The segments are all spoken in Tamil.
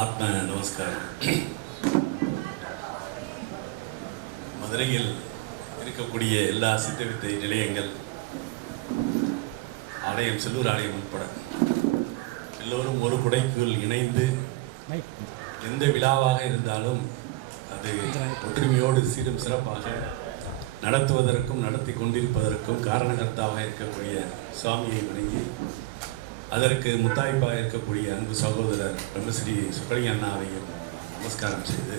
ஆத்ம நமஸ்காரம். மதுரையில் இருக்கக்கூடிய எல்லா சித்தவித்தை நிலையங்கள், ஆலயம், செல்லூர் ஆலயம் உட்பட எல்லோரும் ஒரு குடைக்குள் இணைந்து எந்த விழாவாக இருந்தாலும் அது ஒற்றுமையோடு சீரும் சிறப்பாக நடத்துவதற்கும் நடத்தி கொண்டிருப்பதற்கும் காரணகர்த்தாவாக இருக்கக்கூடிய சுவாமியை வணங்கி, அதற்கு முத்தாய்ப்பாக இருக்கக்கூடிய அன்பு சகோதரர் பிரம்மஸ்ரீ சுக்கலிங்க அண்ணாவையும் நமஸ்காரம் செய்து,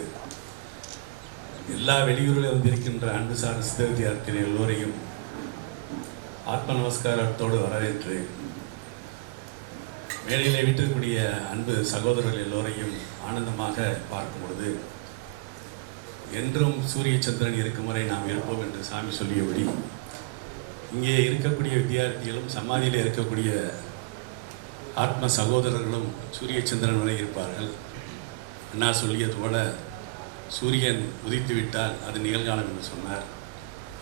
எல்லா வெளியூரில் வந்திருக்கின்ற அன்பு சார் சித்த வித்தியார்த்திகள் எல்லோரையும் ஆத்ம நமஸ்காரத்தோடு வரவேற்று, மேடையிலே விட்டிருக்கக்கூடிய அன்பு சகோதரர்கள் எல்லோரையும் ஆனந்தமாக பார்க்கும் பொழுது, என்றும் சூரிய சந்திரன் இருக்கும் வரை நாம் இருப்போம் என்று சாமி சொல்லியபடி, இங்கே இருக்கக்கூடிய வித்தியார்த்திகளும் சமாதியில் இருக்கக்கூடிய ஆத்ம சகோதரர்களும் சூரிய சந்திரன் வரை இருப்பார்கள். அண்ணா சொல்லியது போல சூரியன் உதித்து விட்டால் அது நிகழ்காலம் என்று சொன்னார்.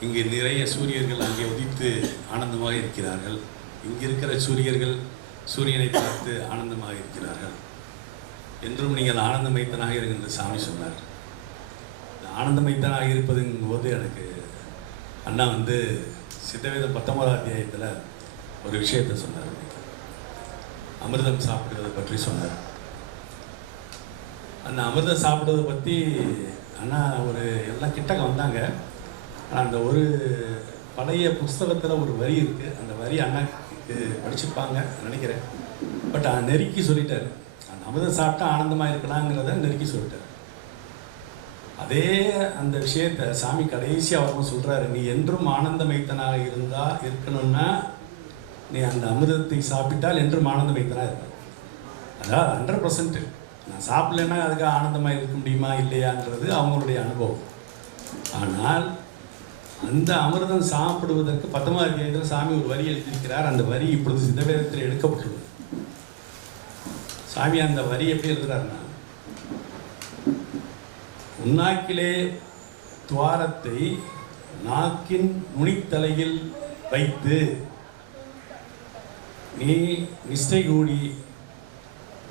இங்கே நிறைய சூரியர்கள் அங்கே உதித்து ஆனந்தமாக இருக்கிறார்கள். இங்கே இருக்கிற சூரியர்கள் சூரியனை பார்த்து ஆனந்தமாக இருக்கிறார்கள். என்றும் நீங்கள் ஆனந்தமைத்தனாக இருக்கின்ற சாமி சொன்னார். ஆனந்தமைத்தனாக இருப்பதுங்கும் போது எனக்கு அண்ணா சித்தவேதம் 19ஆம் அத்தியாயத்தில் ஒரு விஷயத்தை சொன்னார். அமிர்தம் சாப்பிடுவதை பற்றி சொன்னார். அந்த அமிர்தம் சாப்பிடுவதை பற்றி அண்ணா எல்லாம் கிட்டக்க வந்தாங்க. ஆனால் அந்த ஒரு பழைய புஸ்தகத்தில் ஒரு வரி இருக்குது. அந்த வரி அண்ணாக்கு படிச்சுப்பாங்க நினைக்கிறேன். பட் நெருக்கி சொல்லிட்டார். அந்த அமிர்தம் சாப்பிட்டா ஆனந்தமாக இருக்கலாங்கிறத நெருக்கி சொல்லிட்டார். அதே அந்த விஷயத்தை சாமி கடைசியாக வரவும் சொல்கிறாரு, நீ என்றும் ஆனந்தமைத்தனாக இருக்கணும்னா நீ அந்த அமிர்தத்தை சாப்பிட்டால் என்றும் ஆனந்தமைத்தனாக இருக்க. அதாவது 100%. நான் சாப்பிடலன்னா அதுக்கு ஆனந்தமாக இருக்க முடியுமா இல்லையான்றது அவங்களுடைய அனுபவம். ஆனால் அந்த அமிர்தம் சாப்பிடுவதற்கு 19ஆம் அத்தியாயத்தில் சாமி ஒரு வரி எழுதியிருக்கிறார். அந்த வரி இப்பொழுது சித்தவேதத்தில் எடுக்கப்பட்டுள்ளது. சாமி அந்த வரி எப்படி எழுதுகிறாருன்னா, உன்னாக்கிலே துவாரத்தை நாக்கின் நுனித்தலையில் வைத்து நீ நிஷ்டை கூடி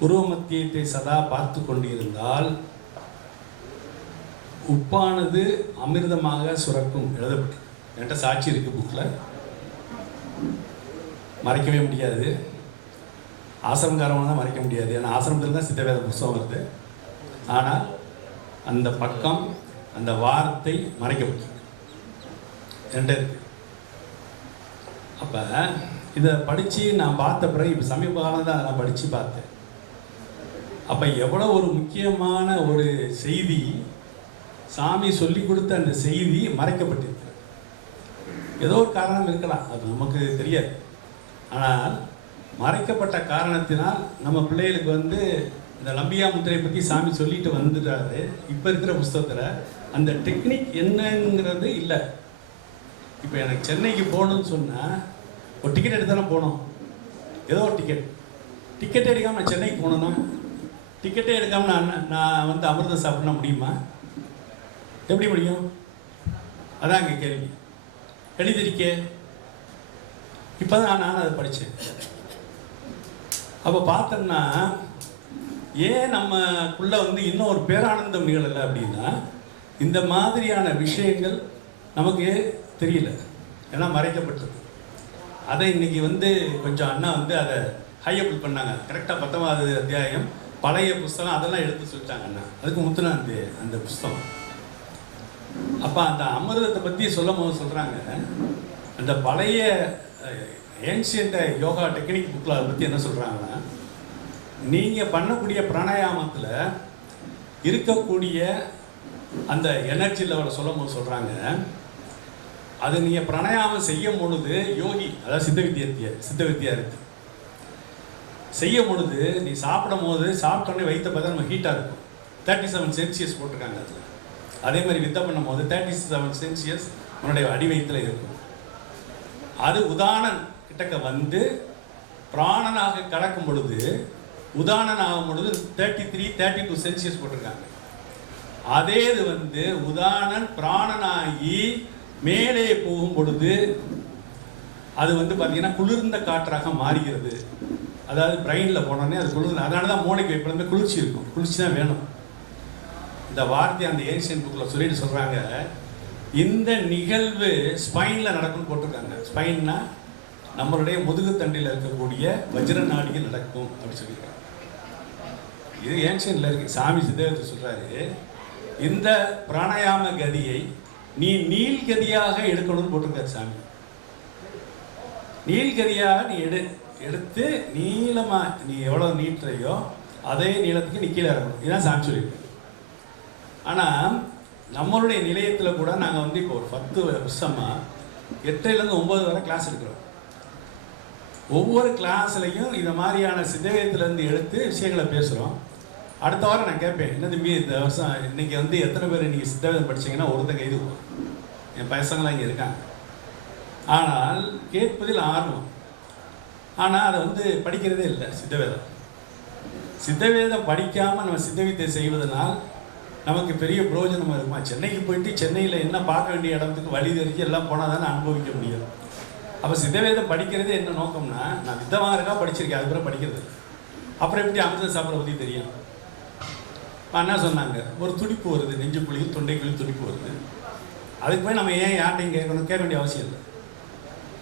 உருவ மத்தியத்தை சதா பார்த்து கொண்டிருந்தால் உப்பானது அமிர்தமாக சுரக்கும். எழுதப்பட்டு என்கிட்ட சாட்சி இருக்கு புக்கில், மறைக்கவே முடியாது. ஆசிரமக்காரமாக தான் மறைக்க முடியாது. ஏன்னா ஆசிரமத்தில் தான் சித்தவேத புஸ்தகம் வருது. ஆனால் அந்த பக்கம் அந்த வார்த்தை மறைக்கப்பட்டு என்கிட்ட இருக்கு. அப்போ இதை படித்து நான் பார்த்த பிறகு இப்போ சமீப காலம் தான் நான் படித்து பார்த்தேன். அப்போ எவ்வளோ ஒரு முக்கியமான ஒரு செய்தி, சாமி சொல்லி கொடுத்த அந்த செய்தி மறைக்கப்பட்டிருக்கு. ஏதோ ஒரு காரணம் இருக்கலாம், அது நமக்கு தெரியாது. ஆனால் மறைக்கப்பட்ட காரணத்தினால் நம்ம பிள்ளைகளுக்கு இந்த லம்பியா முத்திரை பற்றி சாமி சொல்லிட்டு வந்துட்டாரு. இப்போ இருக்கிற புஸ்தகத்தில் அந்த டெக்னிக் என்னங்கிறது இல்லை. இப்போ எனக்கு சென்னைக்கு போகணுன்னு சொன்னால் ஒரு டிக்கெட் எடுத்தானே போகணும். ஏதோ ஒரு டிக்கெட்டே எடுக்காமல் நான் சென்னைக்கு போகணுன்னா, டிக்கெட்டே எடுக்காமல் நான் அமிர்தம் சாப்பிட்னா முடியுமா? எப்படி முடியும்? அதான் அங்கே கேள்வி. எழுதிருக்கே. இப்போ தான் நான் அதை படித்தேன். அப்போ பார்த்தோம்னா ஏன் நம்மக்குள்ளே இன்னும் ஒரு பேரானந்தம் நிகழலை அப்படின்னா, இந்த மாதிரியான விஷயங்கள் நமக்கு தெரியல. ஏன்னா மறைக்கப்பட்டது. அதை இன்னைக்கு கொஞ்சம் அண்ணா அதை ஹையபிள் பண்ணாங்க. கரெக்டாக 19ஆவது அத்தியாயம் பழைய புஸ்தகம் அதெல்லாம் எடுத்து சொல்லிட்டாங்க அண்ணா. அதுக்கு முத்துனா அந்த புஸ்தகம். அப்போ அந்த அமிர்தத்தை பற்றி சொல்லும் போது சொல்கிறாங்க, அந்த பழைய ஏன்ஷியன்ட் யோகா டெக்னிக் புக்கில் அதை பற்றி என்ன சொல்கிறாங்கன்னா, நீங்கள் பண்ணக்கூடிய பிராணாயாமத்தில் இருக்கக்கூடிய அந்த எனர்ஜி லெவலை சொல்லும் போது சொல்கிறாங்க, அது நீங்கள் பிராணாயாமம் செய்யும் பொழுது யோகி, அதாவது சித்த வித்தியார்த்தி செய்யும் பொழுது நீ சாப்பிடும் போது சாப்பிட்டோன்னே வைத்த பார்த்தா நம்ம ஹீட்டாக இருக்கும். 37 செல்சியஸ் போட்டிருக்காங்க அதில். அதே மாதிரி வித்தை பண்ணும் போது 37 செல்சியஸ் உன்னுடைய அடி வயிற்றில் இருக்கும். அது உதாரணம் கிட்டக்க பிராணனாக கடக்கும் பொழுது, உதாரணன் ஆகும் பொழுது 32 செல்சியஸ் போட்டிருக்காங்க. அதே இது உதாரணன் பிராணனாகி மேலே போகும் பொழுது அது பார்த்தீங்கன்னா குளிர்ந்த காற்றாக மாறுகிறது. அதாவது பிரெயினில் போனோடனே அது குளிர். அதனால தான் மூளைக்கு எப்பவுமே குளிர்ச்சி இருக்கும், குளிர்ச்சி தான் வேணும். இந்த வார்த்தை அந்த ஏன்ஷியன் புக்கில் சொல்லிட்டு சொல்கிறாங்க, இந்த நிகழ்வு ஸ்பைனில் நடக்கும்னு போட்டிருக்காங்க. ஸ்பைன்னா நம்மளுடைய முதுகுத்தண்டில் இருக்கக்கூடிய வஜ்ர நாடியில் நடக்கும் அப்படின்னு சொல்லியிருக்காங்க. இது ஏன்ஷியனில் இருக்குது. சாமி சித்தேவத்தை சொல்கிறாரு, இந்த பிராணாயாம கதியை நீ நீள்கதியாக எடுக்கணும்னு போட்டிருக்காரு சாமி. நீள்கதியாக நீ எடுத்து நீளமாக நீ எவ்வளோ நீட்டுறையோ அதே நீளத்துக்கு நீ கீழே இறங்கணும். இதுதான் சாமி சொல்லியிருக்கு. ஆனால் நம்மளுடைய நிலையத்தில் கூட நாங்கள் வந்து இப்போ ஒரு 10 வருஷமாக 8லேருந்து 9 வரை கிளாஸ் எடுக்கிறோம். ஒவ்வொரு கிளாஸ்லையும் இந்த மாதிரியான சித்தவேதத்துலேருந்து எடுத்து விஷயங்களை பேசுகிறோம். அடுத்த வாரம் நான் கேட்பேன், என்ன தம்பி இந்த வருஷம் இன்றைக்கி வந்து எத்தனை பேர் நீங்கள் சித்தவேதம் படித்தீங்கன்னா ஒருத்தங்க இது என் பசங்களாம் இங்கே இருக்காங்க. ஆனால் கேட்பதில் ஆர்வம், ஆனால் அதை வந்து படிக்கிறதே இல்லை. சித்தவேதம் படிக்காமல் நம்ம சித்தவித்தை செய்வதனால் நமக்கு பெரிய பிரயோஜனம் இருக்குமா? சென்னைக்கு போயிட்டு சென்னையில் என்ன பார்க்க வேண்டிய இடத்துக்கு வழி தெரிஞ்சு எல்லாம் போனால் தானே அனுபவிக்க முடியும். அப்போ சித்தவேதம் படிக்கிறதே என்ன நோக்கம்னா, நான் வித்தமாக இருக்கா படிச்சிருக்கேன், அதுக்கப்புறம் படிக்கிறது. அப்புறம் எப்படி அமிர்த சாப்பிட பற்றி தெரியும்? என்ன சொன்னாங்க, ஒரு துடிப்பு வருது, நெஞ்சுக்குழியும் தொண்டைக்குழியும் துடிப்பு வருது. அதுக்கு போய் நம்ம ஏன் யார்ட்டையும் கேட்க வேண்டிய அவசியம் இல்லை.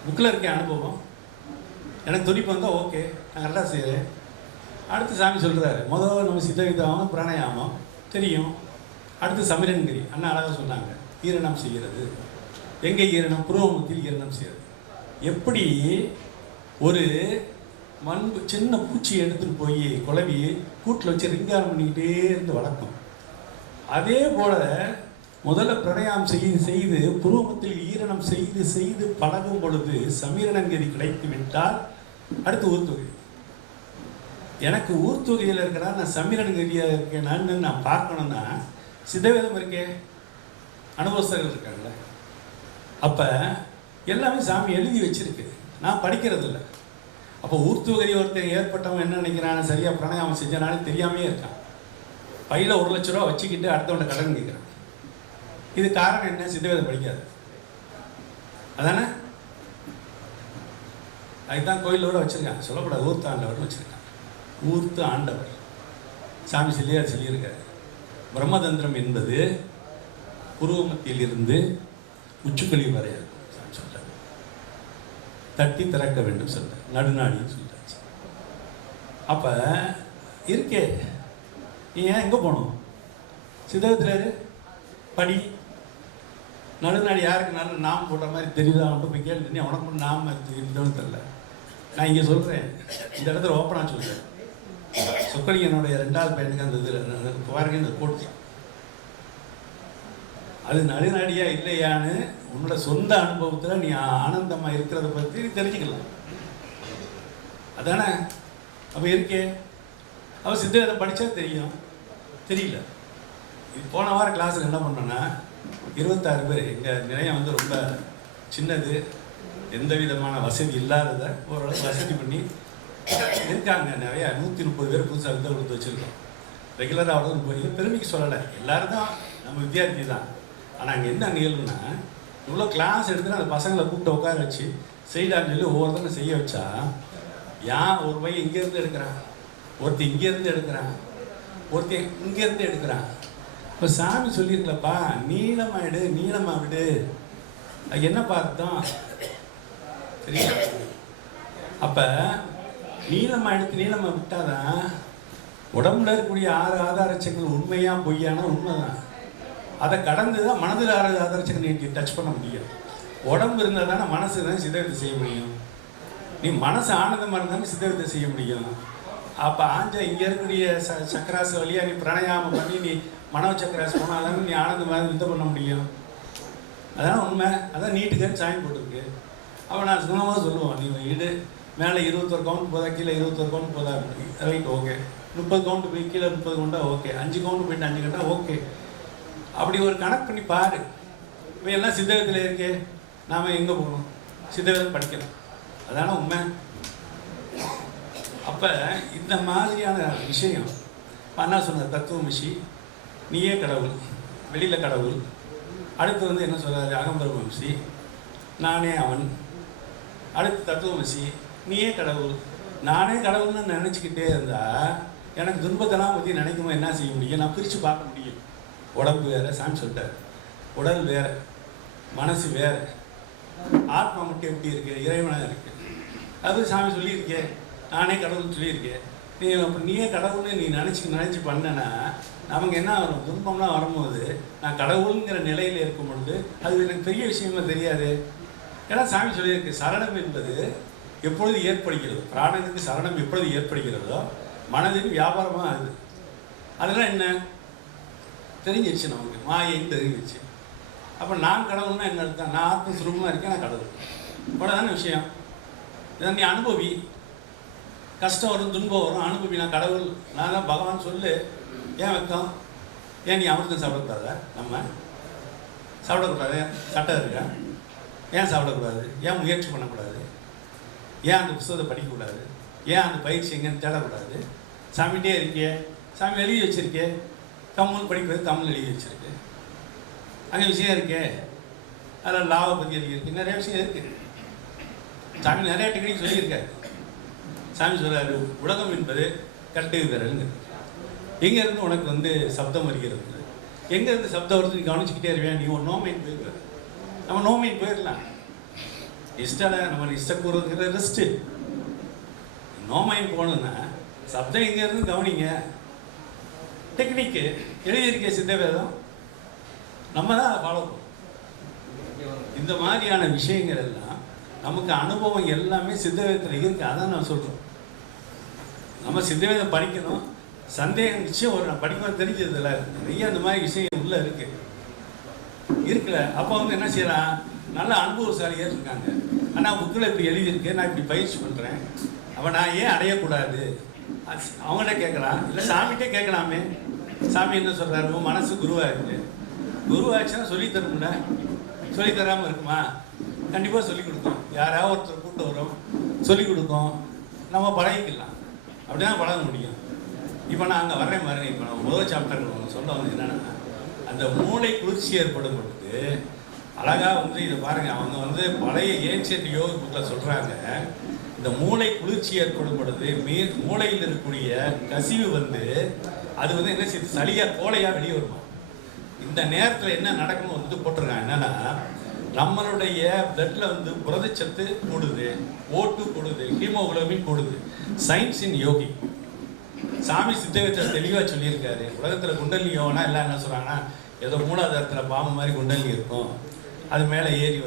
புக்கில் இருக்க அனுபவம், எனக்கு துடிப்பு வந்தால் ஓகே, நான் கரெக்டாக செய்கிறேன். அடுத்து சாமி சொல்கிறாரு, முதல்ல நம்ம சித்தவிதாமம் பிராணாயாமம் தெரியும். அடுத்து சமிரன்கிரி அண்ணா அழகாக சொன்னாங்க, ஈரணம் செய்கிறது. எங்கே ஈரணம்? புருவமத்தில் ஈரணம் செய்கிறது. எப்படி ஒரு சின்ன பூச்சி எடுத்துகிட்டு போய் குழவி கூட்டில் வச்சு ரிங்காரம் பண்ணிக்கிட்டே இருந்து வளர்க்கும். அதே போல் முதல்ல பிரணயம் செய்து புருவமத்தில் ஈரணம் செய்து பழகும் பொழுது சமீரணங்கதி கிடைத்து விட்டால் அடுத்து ஊர்த்துகை. எனக்கு ஊர்த்துகையில் இருக்கிறா, நான் சமீரணங்கதியாக இருக்கேனான்னு நான் பார்க்கணுன்னா சித்தவேதம் இருக்கே, அனுபவஸ்தர்கள் இருக்காங்களே. அப்போ எல்லாமே சாமி எழுதி வச்சிருக்கு, நான் படிக்கிறது இல்லை. அப்போ ஊர்த்துகை ஒருத்தர் ஏற்பட்டவன் என்ன நினைக்கிறான், சரியாக பிராணாயாமம் செஞ்சனாலும் தெரியாமே இருக்கான். பையில் 1 லட்ச ரூபா வச்சுக்கிட்டு அடுத்தவன்ட கடன் கேட்குறான். இது காரணம் என்ன? சித்தவேதம் படிக்காது. அதானே? அதுதான் கோயிலோட வச்சுருக்காங்க, சொல்லக்கூடாது, ஊர்த்து ஆண்டவர்னு வச்சுருக்காங்க. ஊர்த்து ஆண்டவர் சாமி சொல்லியிருக்காரு, பிரம்மதந்திரம் என்பது புருவமத்தில் இருந்து உச்சுக்களி வரை சொல்றாரு. தட்டி திறக்க வேண்டும் சொல்ற, நடுநாடின்னு சொல்றாச்சு. அப்ப இருக்கே, நீ ஏன் எங்க போகணும்? சித்தத்தில் படி. நடுநாடி யாருக்கு நல்ல நாம் போடுற மாதிரி தெரியுதா? அவன்ட்டு போய் கேள்வி, உனக்கு மட்டும் நாம இருந்தோன்னு தெரில. நான் இங்கே சொல்கிறேன், இந்த இடத்துல ஓப்பனாக சொல்கிறேன். சொக்கலிங்கனுடைய 2வது பையனுக்கு அந்த இதில் பாருங்க, இந்த கோட்டு அது நடுநாடியா இல்லையான்னு உன்னோட சொந்த அனுபவத்தில் நீ ஆனந்தமாக இருக்கிறத பற்றி தெரிஞ்சுக்கலாம். அதானே? அப்போ இருக்கே, அவள் சித்தவேதம் படித்தா தெரியும், தெரியல. போன வாரம் கிளாஸில் என்ன பண்ணோன்னா 26 பேர். எங்கள் நிலையம் வந்து ரொம்ப சின்னது, எந்த விதமான வசதி இல்லாததை ஓரளவு வசதி பண்ணி இருக்காங்க. நிறையா 130 பேர் புதுசாக வித்தை கொடுத்து வச்சுருக்கோம். ரெகுலராக அவ்வளோ போய் பெருமைக்கு சொல்லலை, எல்லோரும் தான் நம்ம வித்தியார்த்தி தான். ஆனால் அங்கே என்ன நிகழ்வுன்னா, இவ்வளோ கிளாஸ் எடுத்துன்னு அந்த பசங்களை கூப்பிட்டு உட்கார வச்சு செய்தான்னு சொல்லி ஒவ்வொருத்தரும் செய்ய வச்சா, ஒரு பையன் இங்கேருந்து எடுக்கிறான், ஒருத்தர் இங்கேருந்து எடுக்கிறான், ஒருத்தர் இங்கேருந்து எடுக்கிறான். இப்போ சாமி சொல்லியிருக்கலப்பா, நீளமாக விடு. அது என்ன பார்த்தோம் சரியா? அப்போ நீளமாக விட்டாதான் உடம்புல இருக்கக்கூடிய 6 ஆதாரச்சங்கள் உண்மையாக பொய்யான உண்மைதான். அதை கடந்து தான் மனதில் 6 ஆதாரச்சங்கள் நீ டச் பண்ண முடியும். உடம்பு இருந்தால் தானே மனசு தான் சித்தவித்தை செய்ய முடியும். நீ மனசு ஆனந்தமாக இருந்தாலும் சித்தவித்தை செய்ய முடியும். அப்போ இங்கே இருக்கக்கூடிய சக்கராசு வழியாக நீ பிராணாயாமம் பண்ணி நீ மனோ சக்கராசு போனால் தானே நீ ஆனந்தமாக வித்தை பண்ண முடியும். அதான் உண்மை. அதான் நீட்டுக்கு சாயம் போட்டிருக்கு. அப்போ நான் சும்மாவாக சொல்லுவோம், நீ மேலே 21 கவுண்ட் போதா, கீழே 21 கவுண்ட் போதா, ரைட் ஓகே. 30 கவுண்ட் போய் கீழே 30 கவுண்டா ஓகே, 5 கவுண்ட் போயிட்டு 5 கவுண்டா ஓகே. அப்படி ஒரு கணக்கு பண்ணி பாரு. இப்போ எல்லாம் சித்தவேதத்தில் இருக்கே, நாம் எங்கே போகணும்? சித்தவேதம் படிக்கலாம். அதான உண்மை. அப்போ இந்த மாதிரியான விஷயம் அண்ணா சொன்ன தத்துவமசி, நீயே கடவுள், வெளியில் கடவுள். அடுத்து வந்து என்ன சொல்கிறாரு, அகம்பிரமசி, நானே அவன். அடுத்து தத்துவமசி, நீயே கடவுள், நானே கடவுள்னு நினச்சிக்கிட்டே இருந்தால் எனக்கு துன்பத்தெல்லாம் பற்றி நினைக்கும்போது என்ன செய்ய முடியும்? நான் பிரித்து பார்க்க முடியும். உடம்பு வேறு, சாமி சொல்லிட்டார். உடல் வேறு, மனசு வேறு, ஆத்மா மட்டும் எப்படி இருக்குது? இறைவனாக இருக்குது. அது சாமி சொல்லியிருக்கேன், நானே கடவுள்னு சொல்லியிருக்கேன். நீயே கடவுள்னு நீ நினச்சி பண்ணனா நமக்கு என்ன வரும்? துன்பம்லாம் வரும்போது நான் கடவுளுங்கிற நிலையில் இருக்கும் பொழுது அது எனக்கு பெரிய விஷயமா தெரியாது. ஏன்னா சாமி சொல்லியிருக்கு, சரணம் என்பது எப்பொழுது ஏற்படுகிறதோ, பிராணனுக்கு சரணம் எப்பொழுது ஏற்படுகிறதோ மனதின் வியாபாரமாக ஆகுது. அதெல்லாம் என்ன தெரிஞ்சிருச்சு, நமக்கு மாயைன்னு தெரிஞ்சிருச்சு. அப்போ நான் கடவுள்னா என்ன அர்த்தம்? நான் ஆத்ம சுரூபமாக இருக்கேன், நான் கடவுள். அவ்வளோதான விஷயம். இதை நீ அனுபவி. கஷ்டம் வரும், துன்பம் வரும், அனுபவி. நான் கடவுள், நான் தான் பகவான் சொல்லு. ஏன் வெக்கம்? ஏன் நீ அமிர்தம் சாப்பிடக்கூடாதா? நம்ம சாப்பிடக்கூடாது, சட்டம் இருக்கா? ஏன் சாப்பிடக்கூடாது? ஏன் முயற்சி பண்ணக்கூடாது? ஏன் அந்த புத்தகத்தை படிக்கக்கூடாது? ஏன் அந்த பயிற்சி எங்கேன்னு தேடக்கூடாது? சாமிகிட்டே இருக்கே, சாமி எழுதி வச்சிருக்கே, கம்மல் படிக்கிறது கம்மல் எழுதி வச்சிருக்கு, அங்கே விஷயம் இருக்கே, அதில் லாவை பற்றி எழுதியிருக்கு, நிறைய விஷயம் இருக்குது. சாமி நிறைய டெக்னிக் சொல்லியிருக்காரு. சாமி சொல்கிறாரு, உலகம் என்பது கட்டு விரல்ங்க. எங்கேருந்து உனக்கு சப்தம் வருகிறது? எங்கேருந்து சப்தம் வருது? நீ கவனிச்சுக்கிட்டே இருவேன். நீ ஒரு நோமைன் போயிடுற. நம்ம நோமைன் போயிடலாம். இஷ்டம் நம்ம இஷ்டம் கூறுறதுங்கிற ரெஸ்ட்டு. நோமைன் போகணுன்னா சப்தம் எங்கேருந்து கவனிங்க. டெக்னிக்கு எழுதியிருக்க சித்த வேதம் நம்ம தான் அதை ஃபாலோ பண்ணுவோம். இந்த மாதிரியான விஷயங்கள் எல்லாம் நமக்கு அனுபவம் எல்லாமே சித்தவேதத்தில் இருக்குது. அதான் நான் சொல்கிறோம். நம்ம சித்தவேதம் படிக்கணும். சந்தேகம் நிச்சயம் ஒரு படிக்கணும் தெரிஞ்சதில்ல. நிறைய அந்த மாதிரி விஷயம் உள்ளே இருக்குல்ல. அப்போ என்ன செய்யலாம்? நல்ல அனுபவசாலியாக இருக்காங்க. ஆனால் புக்கில் இப்படி எழுதியிருக்கு, நான் இப்படி பயிற்சி பண்ணுறேன், அப்போ நான் ஏன் அடையக்கூடாது? அவங்கள்ட்ட கேட்கலாம், இல்லை சாமிகிட்டே கேட்கலாமே. சாமி என்ன சொல்கிறாரு? உன் மனசு குருவாக இருக்குது. குருவாச்சுன்னா சொல்லித்தரணும்ல. சொல்லித்தராமல் இருக்குமா? கண்டிப்பாக சொல்லிக் கொடுக்கும். யாராவது ஒருத்தர் கூப்பிட்டு வரும், சொல்லிக் கொடுக்கும், நம்ம பழகிக்கலாம். அப்படி தான் பழக முடியும். இப்போ நான் அங்கே வர்றேன் பாருங்க. இப்போ நான் முதல் சாப்டர் சொல்ல வந்து என்னென்னா, அந்த மூளை குளிர்ச்சி ஏற்படும் பொழுது அழகாக இதை பாருங்கள். அவங்க பழைய ஏன்ஷியன்ட் யோக புக்கில் சொல்கிறாங்க, இந்த மூளை குளிர்ச்சி ஏற்படும் பொழுது மூளையில் இருக்கக்கூடிய கசிவு அது என்ன செய்யுது? சளியாக கோலையாக வெளியே வருமா. இந்த நேரத்தில் என்ன நடக்கணும் போட்டிருக்காங்க. என்னென்னா, நம்மளுடைய பிளட்டில் புரதச்சத்து கூடுது, ஓட்டு கூடுது, ஹீமோகுளோபின் கூடுது. சயின்ஸ் இன் யோகி சாமி சித்தவேதத்தை தெளிவாக சொல்லியிருக்காரு. உலகத்தில் குண்டலினி யோகனா எல்லாம் என்ன சொல்கிறாங்கன்னா, ஏதோ மூலாதாரத்தில் பாம்பு மாதிரி குண்டலினி இருக்கும், அது மேலே ஏறி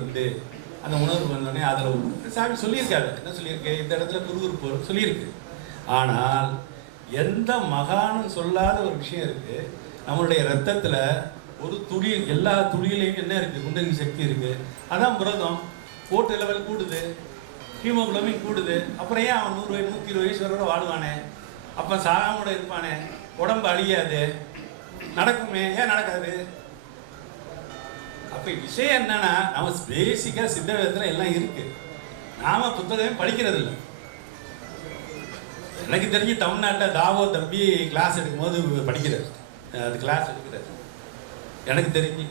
அந்த உணர்வு வந்தோடனே அதில் சாமி சொல்லியிருக்காரு. என்ன சொல்லியிருக்கு? இந்த இடத்துல குருகுருப்பு சொல்லியிருக்கு. ஆனால் எந்த மகானும் சொல்லாத ஒரு விஷயம் இருக்குது. நம்மளுடைய ரத்தத்தில் ஒரு துளி, எல்லா துளியிலையும் என்ன இருக்குது? குண்டலினி சக்தி இருக்குது. அதான் புரதம். ஓட்டு லெவல் கூடுது, ஹீமோகுளோபின் கூடுது. அப்புறம் ஏன் அவன் 100 வயசு 120 வயசு வரோட வாழுவானே? அப்போ சாகாமோட இருப்பானே? உடம்பு அழியாது, நடக்குமே. ஏன் நடக்காது? அப்போ விஷயம் என்னன்னா, நம்ம பேசிக்காக சித்த வேதத்தில் எல்லாம் இருக்கு. நாம புத்தகமே படிக்கிறது இல்லை. எனக்கு தெரிஞ்சு தமிழ்நாட்டில் தாவோ தம்பி கிளாஸ் எடுக்கும்போது படிக்கிறார். அது கிளாஸ் எடுக்கிறார். எனக்கு தெரிஞ்சு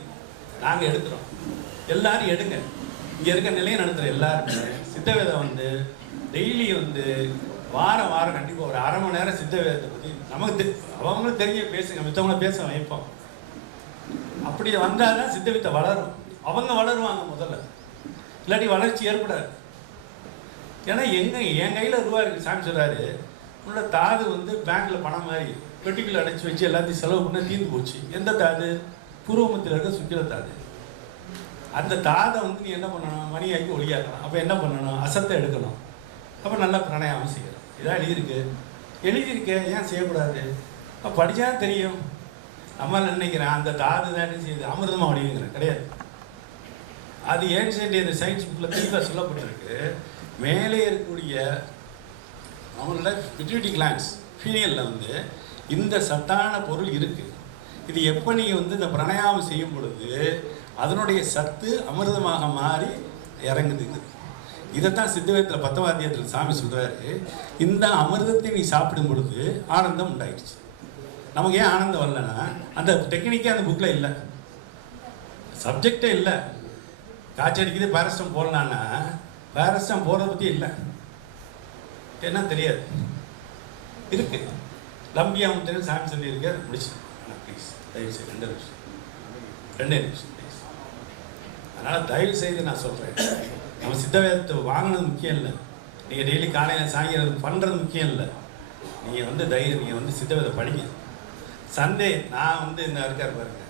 நாங்கள் எடுக்கிறோம். எல்லாரும் எடுங்க. இங்கே இருக்க நிலையை நடத்துகிற எல்லாருமே சித்தவேதம் டெய்லி வாரம் கண்டிப்பாக ஒரு அரை மணி நேரம் சித்தவேதத்தை பற்றி நமக்கு அவங்களும் தெரிஞ்ச பேசுங்க, மித்தவங்கள பேச வைப்போம். அப்படி வந்தால் தான் சித்தவித்தை வளரும். அவங்க வளருவாங்க முதல்ல, இல்லாட்டி வளர்ச்சி ஏற்படாது. ஏன்னா என் கையில் ரூபா இருக்குது. சாமி சொல்கிறாரு, உன்னோட தாது பேங்க்கில் பணம் மாதிரி பெட்டிக்குள்ள அடைச்சி வச்சு எல்லாத்தையும் செலவு பண்ண தீர்ந்து போச்சு. எந்த தாது? பூர்வமத்தில் இருக்க சுக்கிர தாது. அந்த தாதை நீ என்ன பண்ணணும்? மணியாக்கி ஒளியாக்கணும். அப்போ என்ன பண்ணணும்? அசத்தை எடுக்கணும். அப்போ நல்லா பிராணாயாமம் செய்யணும். இதான் எழுதியிருக்கு. ஏன் செய்யக்கூடாது? அப்போ படித்தா தெரியும். நம்ம நினைக்கிறேன் அந்த தாது தான் என்ன செய்யுது? அமிர்தமாக வடிவுங்கிறேன். கிடையாது. அது ஏன்ஷியன்ட் இந்த சயின்ஸ் புக்கில் தெளிவாக சொல்லப்பட்டிருக்கு. மேலே இருக்கக்கூடிய அவங்களோட பிட்யூட்டரி கிளான்ஸ் ஃபீனியலில் இந்த சத்தான பொருள் இருக்குது. இது எப்போ நீங்கள் இந்த பிராணாயாமம் செய்யும் பொழுது அதனுடைய சத்து அமிர்தமாக மாறி இறங்குதுங்க. இதைத்தான் சித்தவேதத்தில் 10ஆம் அத்தியாயத்தில் சாமி சொல்கிறாரு, இந்த அமிர்தத்தை நீ சாப்பிடும் பொழுது ஆனந்தம் உண்டாயிடுச்சு. நமக்கு ஏன் ஆனந்தம் வரலன்னா, அந்த டெக்னிக்கே அந்த புக்கில் இல்லை, சப்ஜெக்டே இல்லை. காய்ச்சல் அடிக்குது, பேரஸ்டம் போடலான்னா பேரஸ்டம் போடுறத பற்றி இல்லை. என்ன தெரியாது இருக்கு. லம்பியா முத்தேன்னு சாமி சொல்லியிருக்காரு. முடிச்சு ப்ளீஸ் தயவு செய்து 2 நிமிஷம் ப்ளீஸ். அதனால் தயவு செய்து நான் சொல்கிறேன், நம்ம சித்தவேதத்தை வாங்கினது முக்கியம் இல்லை, நீங்கள் டெய்லி காலையில் சாயங்காலம் பண்ணுறது முக்கியம் இல்லை. நீங்கள் வந்து நீங்கள் வந்து சித்தவேதம் படிங்க. சண்டே நான் வந்து இந்த இருக்கார் பாருங்க,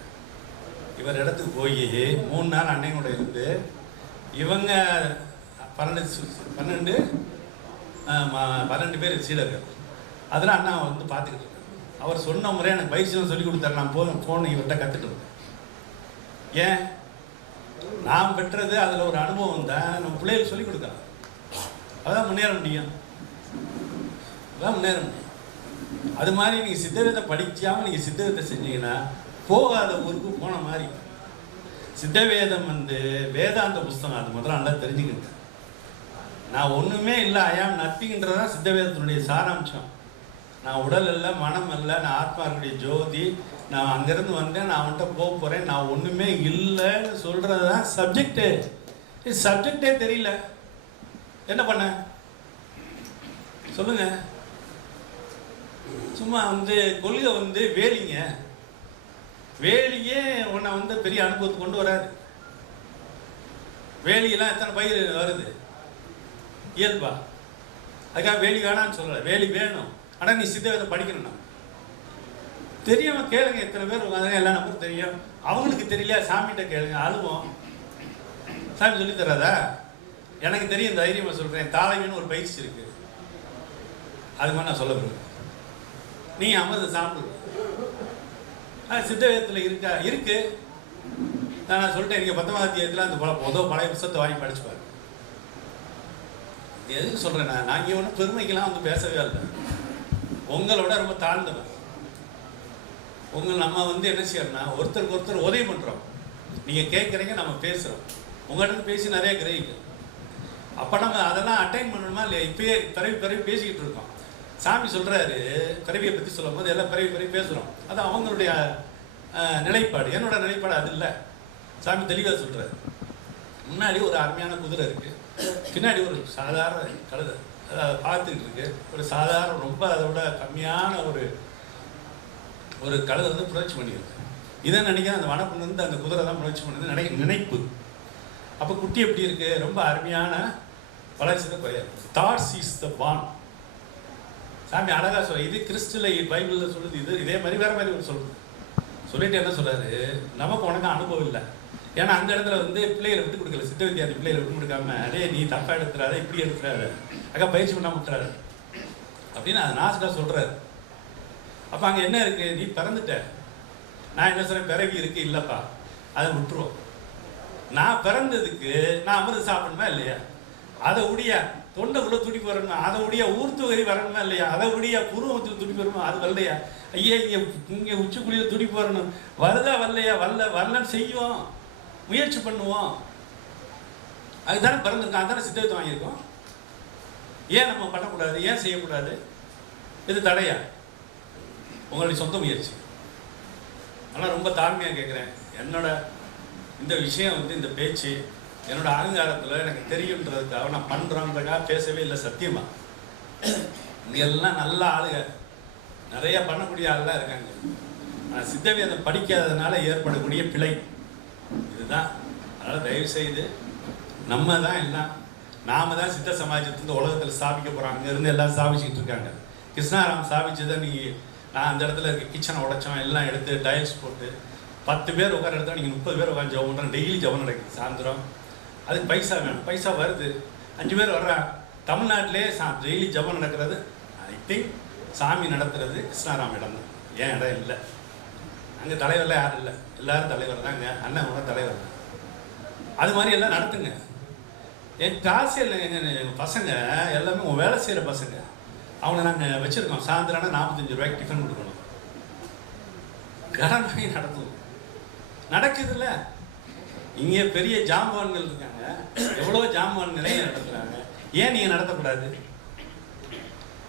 இவர் இடத்துக்கு போய் 3 நாள் அன்னையோட இருந்து இவங்க 12 பேர் சீடர்கள். அதில் அண்ணா வந்து பார்த்துக்கிட்டு இருக்காரு. அவர் சொன்ன முறையாக எனக்கு பயிற்சியும் சொல்லி கொடுத்தாரு. நான் ஃபோன் இவர்கிட்ட கற்றுட்டு இருந்தேன். ஏன் நாம் பெற்றது அதில் ஒரு அனுபவம் தான் நம்ம பிள்ளைகளுக்கு சொல்லிக் கொடுக்கலாம். அதான் முன்னேற முடியும். அது மாதிரி நீங்கள் சித்தவேதம் படிக்காமல் நீங்கள் சித்தவேதத்தை செஞ்சீங்கன்னா போகாத ஊருக்கு போன மாதிரி. சித்தவேதம் வந்து வேதாந்த புஸ்தகம், அது முதல்ல நல்லா தெரிஞ்சுக்கிட்டு. நான் ஒன்றுமே இல்லை, ஐயாம் நத்திங்கன்றதான் சித்தவேதத்தினுடைய சாராம்சம். நான் உடல் இல்லை, மனம் இல்லை, நான் ஆத்மாவுடைய ஜோதி, நான் அங்கேருந்து வந்தேன், நான் அவன்கிட்ட போக போகிறேன், நான் ஒன்றுமே இல்லைன்னு சொல்கிறது தான் சப்ஜெக்டு. சப்ஜெக்டே தெரியல, என்ன பண்ண சொல்லுங்க. சும்மா வந்து கொள்கை வந்து வேலிங்க, வேலியே உன்னை வந்து பெரிய அனுபவத்துக்கு கொண்டு வராது. வேலியெல்லாம் எத்தனை பயிர் வருது இயல்பா, அதுக்காக வேலி வேணான்னு சொல்லலை, வேலி வேணும். ஆனால் நீ சித்தவேதம் படிக்கணும்னா தெரியாம கேளுங்க. எத்தனை பேர் உட்காந்து எல்லா நம்பரும் தெரியும், அவங்களுக்கு தெரியல, சாமிகிட்ட கேளுங்க. அழுவோம், சாமி சொல்லி தராதா? எனக்கு தெரியும், தைரியமாக சொல்கிறேன். தாளைவின்னு ஒரு பயிற்சி இருக்கு, அது மாதிரி நான் சொல்ல விரும்புகிறேன். நீ அமிர்தம் சாப்பிடு, சித்தவேதத்தில் இருக்கு. நான் சொல்லிட்டேன், நீங்கள் 10ஆம் அத்தியாயத்தில் அந்த பழைய புத்தகத்தை வாங்கி படிச்சுப்பாரு. எதுக்கு சொல்கிறேன், நான் இங்கே ஒன்றும் பெருமைக்கெல்லாம் வந்து பேசவே இல்லை. உங்களோட ரொம்ப தாழ்ந்தவன். நம்ம வந்து என்ன செய்யறோம்னா ஒருத்தருக்கு ஒருத்தர் உதவி பண்ணுறோம். நீங்கள் கேட்குறீங்க, நம்ம பேசுகிறோம், உங்கள்கிட்ட பேசி நிறைய கிரகிக்கும். அப்போ நம்ம அதெல்லாம் அட்டைன் பண்ணணுமா இல்லையா? இப்பயே பிறவி பேசிக்கிட்டு இருக்கோம். சாமி சொல்கிறாரு, பிறவியை பற்றி சொல்லும் போது எல்லாம் பிறவி பேசுகிறோம். அது அவங்களுடைய நிலைப்பாடு. என்னோட நிலைப்பாடு அது இல்லை. சாமி தெளிவாக சொல்கிறாரு. முன்னாடி ஒரு அருமையான குதிரை இருக்குது, பின்னாடி ஒரு சாதாரண கழுதை அதை பார்த்துக்கிட்டு இருக்கு. ஒரு சாதாரண ரொம்ப அதோட கம்மியான ஒரு கழுதை வந்து புரட்சி பண்ணியிருக்கு. இதை நினைக்க அந்த வனப்புல இருந்து அந்த குதிரை தான் புரட்சி பண்ணுது நினைப்பு. அப்போ குட்டி எப்படி இருக்கு? ரொம்ப அருமையான வளர்ச்சி குறையாது. தாட்ஸ் இஸ் த பான். சாமி அழகாக சொல்ல, இது கிறிஸ்துல பைபிளில் சொல்லுது. இதே மாதிரி வேற மாதிரி ஒரு சொல்லுது. சொல்லிட்டு என்ன சொல்றாரு, நமக்கு உனக்கு அனுபவம் இல்லை. ஏன்னா அந்த இடத்துல வந்து பிள்ளைகளை விட்டு கொடுக்கல. சித்த வித்தியார்த்தி பிள்ளைகளை விட்டு கொடுக்காம, அதே நீ தப்பா எடுத்துறாரு, இப்படி எடுத்துறாரு, அக்கா பயிற்சி பண்ணாம விட்டுறாரு அப்படின்னு அது நாசுக்கா சொல்றாரு. அப்போ அங்கே என்ன இருக்கு? நீ பிறந்துட்ட. நான் என்ன சொல்றேன், பிறவி இருக்கு இல்லப்பா, அதை விட்டுருவோம். நான் பிறந்ததுக்கு நான் அமிர்தம் சாப்பிடணுமா இல்லையா? அதை உடைய தொண்டைக்குள்ள துடிப்பு வரணுமா? அதை உடைய ஊர்த்துவரி வரணுமா இல்லையா? அதை உடைய புருவத்தில் துடிப்பு வரணுமா? அது வரலையா? ஐயா இங்கே உச்சிக்குழியில் துடிப்பு வரணும். வருதா வரலையா? வரலன்னு செய்வோம், முயற்சி பண்ணுவோம். அதுதானே பிறந்திருக்கோம், அதுதானே சித்தத்தை வாங்கியிருக்கோம். ஏன் நம்ம பண்ணக்கூடாது? ஏன் செய்யக்கூடாது? இது தடையா? உங்களுடைய சொந்த முயற்சி. ஆனால் ரொம்ப தாழ்மையாக கேட்குறேன், என்னோட இந்த விஷயம் வந்து இந்த பேச்சு என்னோட அகங்காரத்தில் எனக்கு தெரியுன்றதுக்காக நான் பண்ணுறோன்றதுக்காக பேசவே இல்லை. சத்தியமாக இங்கே எல்லாம் நல்ல ஆளுங்க, நிறைய பண்ணக்கூடிய ஆளுலாம் இருக்காங்க. ஆனால் சித்தவேதம் படிக்காததுனால ஏற்படக்கூடிய பிழை இதுதான். அதனால் தயவுசெய்து நம்ம தான் எல்லாம், நாம தான் சித்த சமாஜத்தை இந்த உலகத்தில் ஸ்தாபிக்க போகிறோம். அங்கேருந்து எல்லாம் ஸ்தாபிச்சுக்கிட்டு இருக்காங்க. கிருஷ்ணாராம் ஸ்தாபிச்சதை நீங்கள், நான் அந்த இடத்துல இருக்க கிச்சனை உடைச்சோம், எல்லாம் எடுத்து டைல்ஸ் போட்டு 10 பேர் உட்கார எடுத்தோம். நீங்கள் 30 பேர் உட்காந்து ஜெபம் பண்ணுறோம். டெய்லி ஜெபம் நடக்குது சாயந்தரம். அதுக்கு பைசா வேணும், பைசா வருது. 5 பேர் வர்றான். தமிழ்நாட்டிலே டெய்லி ஜெபம் நடக்கிறது ஐ திங்க் சாமி நடத்துறது கிருஷ்ணாராம் இடம் தான். ஏன் இடம் இல்லை, அங்கே தலைவர்லாம் யாரும் இல்லை, எல்லாரும் தலைவர் தாங்க. அண்ணன் கூட தலைவர் தான். அது மாதிரி எல்லாம் நடத்துங்க. என் காசு இல்லை, எங்கள் பசங்க எல்லாமே உங்கள் வேலை செய்கிற பசங்க. அவனை நாங்கள் வச்சுருக்கோம். சாயந்தரம்னா 45 ரூபாய்க்கு டிஃபன் கொடுக்கணும். கடன் வாங்கி நடத்துவோம். நடக்குதுல்ல. இங்கே பெரிய ஜாம்பவான்கள் இருக்காங்க, எவ்வளோ ஜாம்பவான்களே நடத்துகிறாங்க. ஏன் நீங்கள் நடத்தக்கூடாது?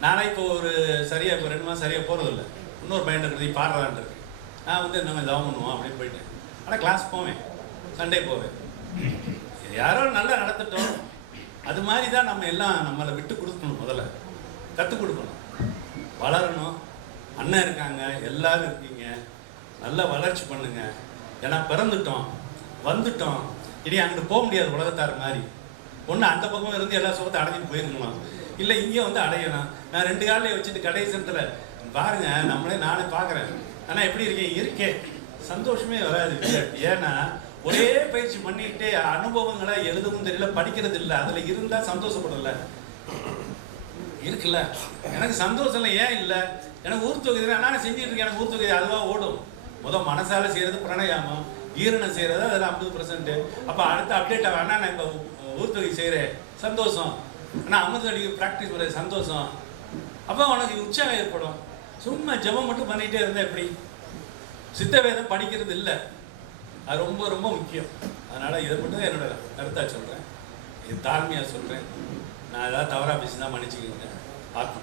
நானே இப்போ ஒரு சரியாக இப்போ 2 மாதம் சரியாக போகிறதில்ல. இன்னொரு பையன் இருக்கிறது பாடுறான் இருக்கு. நான் வந்து நம்ம ஜாபம் பண்ணுவோம் அப்படின்னு போயிட்டேன். ஆனால் கிளாஸ் போவேன், சண்டே போவேன். யாரோ நல்லா நடத்தட்டும். அது மாதிரி தான் நம்ம எல்லாம் நம்மளை விட்டு கொடுக்கணும் முதல்ல. கற்றுக் கொடுக்கணும், வளரணும். அண்ணன் இருக்காங்க, எல்லாரும் இருக்கீங்க, நல்லா வளர்ச்சி பண்ணுங்க. ஏன்னா பிறந்துட்டோம், வந்துட்டோம், இனி அங்கிட்டு போக முடியாது உலகத்தார் மாதிரி. ஒன்று அந்த பக்கம் இருந்து எல்லா சுகத்தை அடைஞ்சிட்டு போயிருக்கணும், இல்லை இங்கே வந்து அடையணும். நான் 2 காலையை வச்சுட்டு கடைசத்தில் பாருங்க, நானே பார்க்குறேன். ஆனால் எப்படி இருக்கேன் சந்தோஷமே வராது. ஏன்னா ஒரே பயிற்சி பண்ணிக்கிட்டே அனுபவங்களை எழுதவும் தெரியல, படிக்கிறது இல்லை. அதில் இருந்தால் சந்தோஷப்படல இருக்குல்ல. எனக்கு சந்தோஷம் இல்லை. ஏன் இல்லை? எனக்கு ஊர்த்தொகை நான் செஞ்சுட்டு இருக்கேன். எனக்கு ஊர்த்தொகை அதுவாக ஓடும். மனசால செய்கிறது பிரணயாமம், ஈரணம் செய்கிறது அதில் 50%. அப்போ அடுத்த அப்டேட் ஆகும். நான் இப்போ ஊர்த்தொகை செய்கிறேன், சந்தோஷம். ஆனால் அமிர்தடிக்கு ப்ராக்டிஸ் பண்ணுறது சந்தோஷம். அப்போ உனக்கு உற்சாகம் ஏற்படும். சும்மா ஜபம் மட்டும் பண்ணிகிட்டே இருந்தால் எப்படி? சித்த வேதம் படிக்கிறது இல்லை, அது ரொம்ப ரொம்ப முக்கியம். அதனால் இதை மட்டும் தான் என்னோட கருத்தாக சொல்கிறேன். இது தாழ்மையாக சொல்கிறேன். நான் ஏதாவது தவறாக பேசி தான் மன்னிச்சுக்கிறேன். ஆத்மா